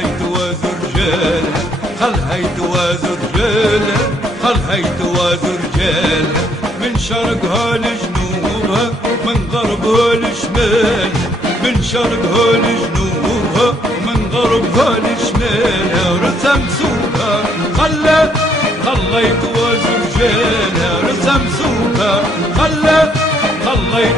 خليت وزرجالها خليت وزرجالها خليت وزرجالها من شرقها لجنوبها من غربها لشمالها من شرقها لجنوبها من غربها لشمالها رسم سوقها خليت وزرجالها رسم سوقها خليت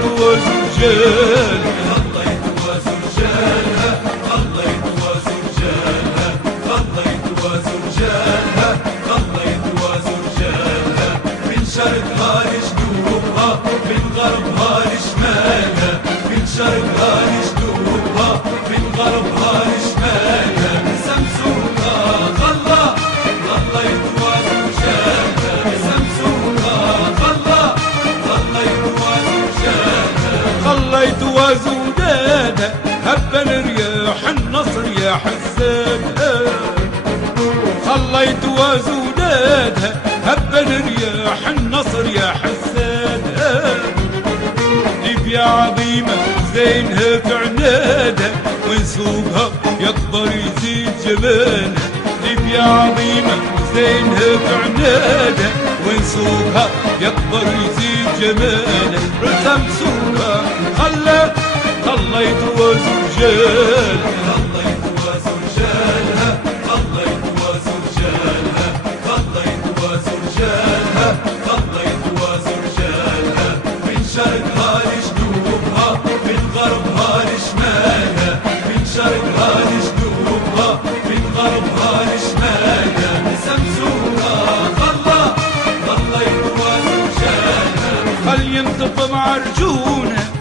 وزرجالها خليت وزرجالها خليت وزرجالها خليت وزرجالها خليت وزرجالها من شرقها لجنوبها من غربها لشمالها من شرقها لجنوبها من غربها لشمالها سمسوقها خليت وزرجالها سمسوقها خليت وزرجالها خليت وزودادها هبل رياح النصر يا حسادها خليت وزودادها هبل رياح النصر يا حسادها ليبيا عظيمة زينها في عنادها ونسوقها يكبر يزيد جمالها ليبيا عظيمة زينها في عنادها ونسوقها يكبر يزيد جمالها رسم سوقها خليت وزرجالها خليت وزرجالها خليت وزرجالها خليت وزرجالها خليت وزرجالها من شرقها لجنوبها من غربها لشمالها من شرقها لجنوبها من غربها لشمالها سمسوقها خليت وزرجالها خل ينطف معرجونها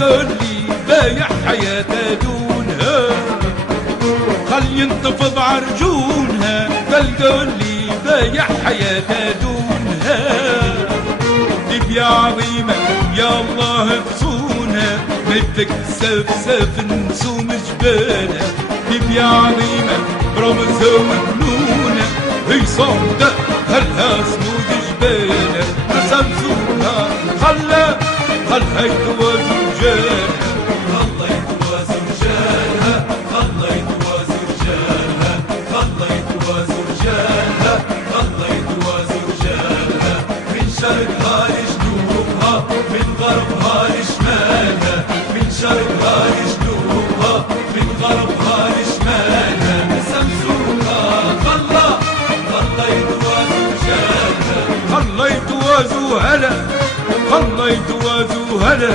قال لي بايع حياته دونها خل ينطف بعرجونها قال لي بايع حياته دونها ليبيا عظيمة يا الله اغصونها مدك سف نسوم جبالها ليبيا عظيمة برمزها وجنونها هي صامدة هلها صمود جبالها رسم سوقها خليت وزرجالها خليت وزرجالها خليت وزرجالها خليت وزرجالها خليت وزرجالها من شرقها لجنوبها من غربها لشمالها من شرقها لجنوبها من غربها لشمالها سمسوقها خليت وزرجالها خليت وزوهلا خليت وزوهلا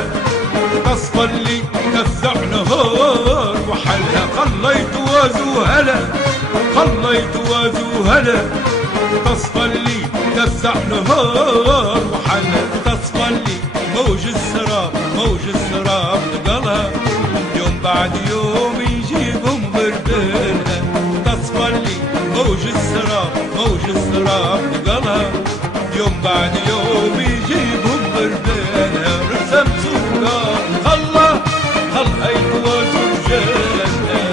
تصفى اللي تفزع نهار وحلها خليت وزوهلا خليت وزوهلا تصفى اللي تفزع نهار وحلها تصفى اللي موج السراب نقلها يوم بعد يوم يجيبهم بردانها تصفى اللي موج السراب نقلها يوم بعد يوم يجيبهم بردانها رسم سوقها خليت وزرجالها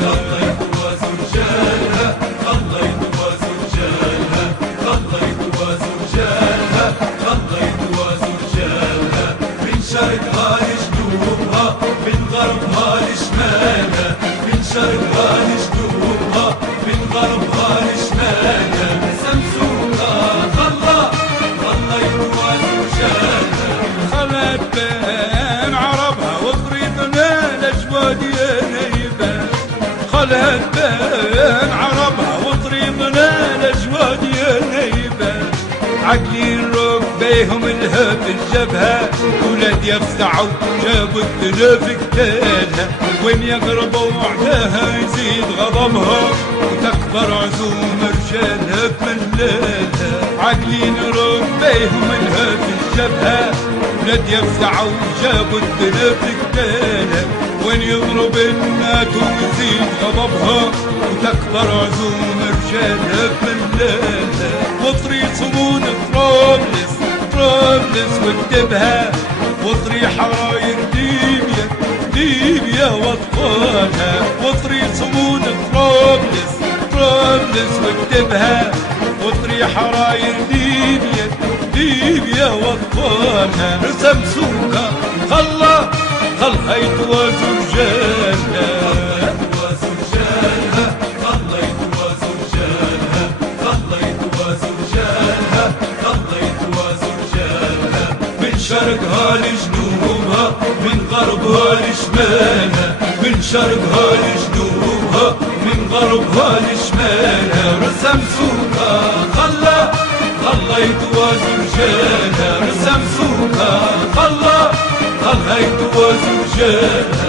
خليت وزرجالها خليت وزرجالها خليت وزرجالها خليت وزرجالها من شرقها لجنوبها من غربها لشمالها من شرقها لجنوبها من غربها لشمالها سمسوقها خليت وزرجالها خلت بين عربها وطريقنا الاجواد يا نيبه خلت بين عربها وطريقنا الاجواد يا نيبه عقلي الروق بيهم الهب الجبهه ولاد يفزعوا جابوا التلف قتالها وين يقربوا وعدها يزيد غضبها وتكبر عزوم رجالها بملالها عقلي الروق بيهم الهب الجبهه ولاد يفزعوا جابوا التلف قتالها وين يضرب النات ويزيد غضبها وتكبر عزوم رجالها بملالها وطري صمود طرابلس والدبها وطري حراير ليبيا واطفالها وطري صمود طرابلس والدبها وطري حراير ليبيا واطفالها رسم سوقها خليت وزرجالها شرقها لجنوبها من غربها لشمالها رسم سوقها خلى يتوازي رجالها رسم سوقها خلى يتوازي رجالها